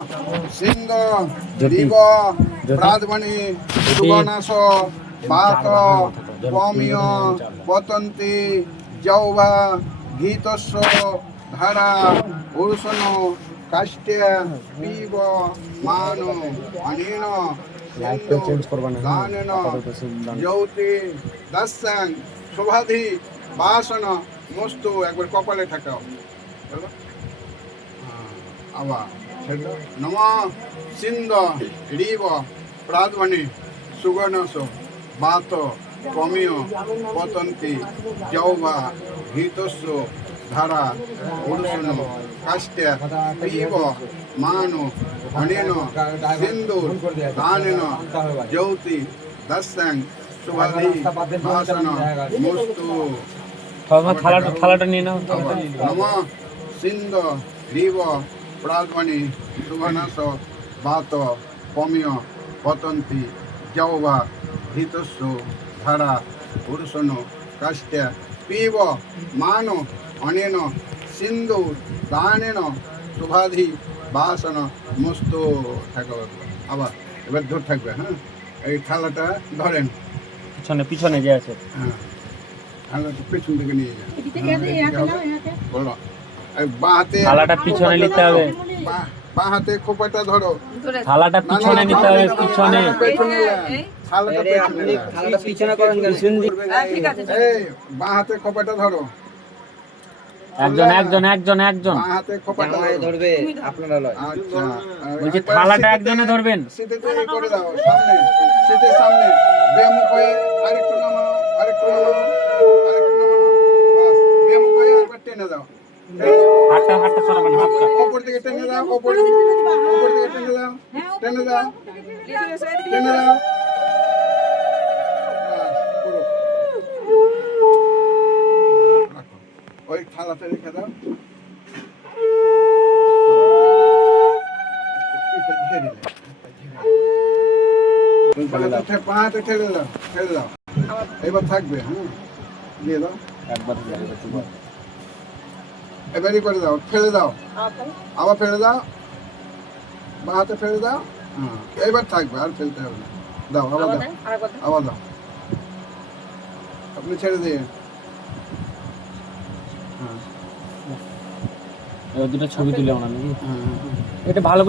সিংহ দিব প্রাদমণি সুগণাস বাত পমিয় পতন্তি যৌবা ঘীতস্য ধারা পুরুষন কাষ্টে পিব মান অনিন গানেন যৌতি দাস্যাং শোভাধি বাসন মস্তু একবার কপালে ঠাকাও আবার নম সিন্ধ রিব প্রাদমণি সুগণস বাত পমিয় পতন্তি যৌবা ঘীতস্য ধারা পুরুষন কাষ্টে পিব মান অনিন সিন্ধুর দানেন যৌতি দাস্যাং শুভাধি ভাষণ মস্তু থালাটা নিয়ে নাও। নম সিন্ধ রিব প্রাদমণি সুগণাস বাত পমিয় পতন্তি যৌবা ঘীতস্য ধারা পুরুষন কাষ্টে পিব মান অনেন সিন্ধু দানেন শুভাধি বাসন মস্তু থাকবে। আবার এবার ধরে থাকবে। হ্যাঁ, এই থালাটা ধরেন পিছনে পিছনে যে আছে, হ্যাঁ থালাটা পেছন থেকে নিয়ে যান। বলো বাঁ হাতে থালাটা পিছনে নিতে হবে। বাঁ হাতে খোপাটা ধরো, থালাটা পিছনে নিতে হবে, পিছনে। থালাটা পেছনে থালাটা পিছনে করেন কেন? এই বাঁ হাতে খোপাটা ধরো, একজন একজন একজন একজন বাঁ হাতে খোপাটা জামাই ধরো। ধরবে আপনারা লয়। আচ্ছা, বলছি একবার থালাটা শীতে একজনে ধরবেন। শীতে তৈরি করে দাও, সামনে শীতের সামনে বেমুখ হয়ে আরেকটু নামাও, আরেকটু নামাও, আরেকটু নামাও, বাস বেমুখ হয়ে একবার টেনে দাও। হাতটা হাতটা সরাবেন, হাতটা। ওপর দিকে টেনে দাও, ওপর দিকে টেনে দাও, টেনে দাও, টেনে দাও। বাস, পুরো। রাখো। ওই থালাতে রেখে দাও। পা হাতে ঠেলে দাও, ঠেলে দাও। এবার থাকবে। হ্যাঁ, দিয়ে দাও, একবার এবারই করে দাও, ফেলে দাও, আবার ফেলে দাও, বা হাতে ফেলে দাও। হ্যাঁ, এবার থাকবে, আর ফেলতে হবে না। দাও, আবার দাও, আবার দাও, আপনি ছেড়ে দিয়ে। হ্যাঁ, দুটো ছবি তুলে আনা নাকি? হ্যাঁ, হ্যাঁ। এটা ভালো করে